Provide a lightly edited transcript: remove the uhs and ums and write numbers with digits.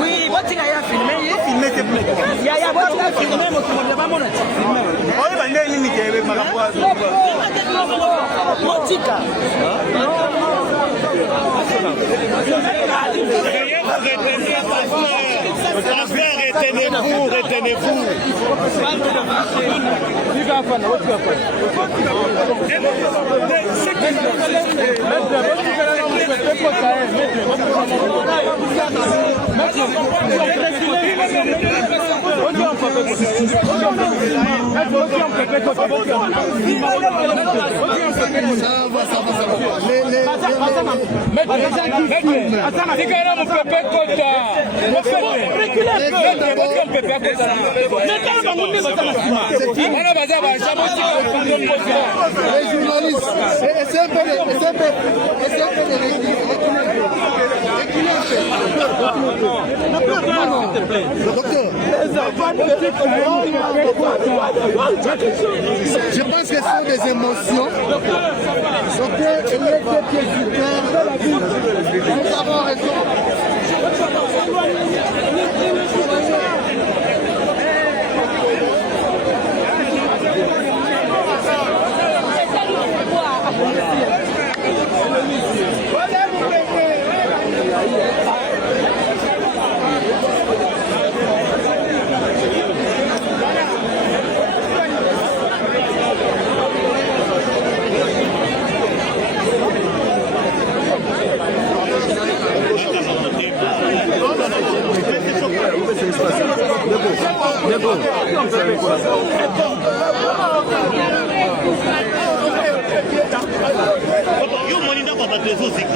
Oui, votre il a filmé, il est filmé, c'est plus. Il y a votre il a filmé, mon tour, il a pas mon filmé. Oh, il va aller ni qui est ma voix. Mon tika. Retenez-vous, retenez-vous. Les journalistes, essayez un peu de je pense que ce sont des émotions. Docteur, il est deux pieds sur terre. Nous avons raison. Yo, money, not about the music.